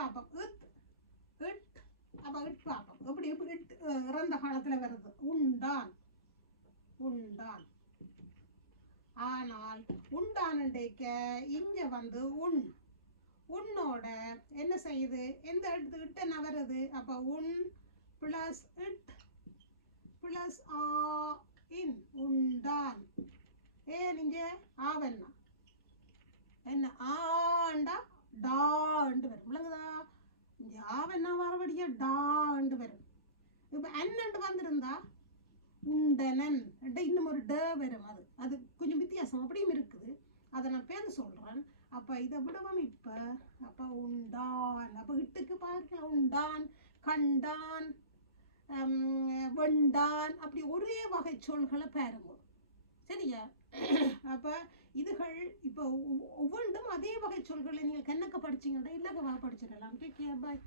பார்ப்போம். It it அப்போ it பார்ப்போம். எப்படி எப்படி இட் இறந்த காலத்தில் வருது. உண்டான் உண்டான். ஆனால் உண்டானுடைக்க இங்கே வந்து உன்னோட என்ன செய்யுது? எந்த இடத்துக்கு இட்டு என்ன வருது? அப்போ உன் ப்ளஸ் இட் ப்ளஸ் ஆ இன் உண்டான். ஏன் இங்கே ஆவன்னா என்ன ஆண்டா டாண்டு வரும். விளங்குதா? இங்கே ஆவன்னா வரபடியா டாண்டு வரும். இப்போ அன்னண்டு வந்திருந்தா உண்டனன் இன்னும் ஒரு ட வரும். அது கொஞ்சம் வித்தியாசம் அப்படியும் இருக்குது. அதை நான் பேர் சொல்கிறேன். அப்போ இதை விடவும் இப்போ அப்போ உண்டான். அப்போ இட்டுக்கு பார்க்கலாம். உண்டான், கண்டான், வெண்டான், அப்படி ஒரே வகை சொல்களை பாருங்க. சரியா? அப்போ இதுகள் இப்போ ஒவ்வொன்றும் அதே வகை சொல்களை நீங்கள் கண்ணக்க படிச்சிங்கன்னா இல்லக வகை படிச்சிடலாம். டேக் கேர், பாய்.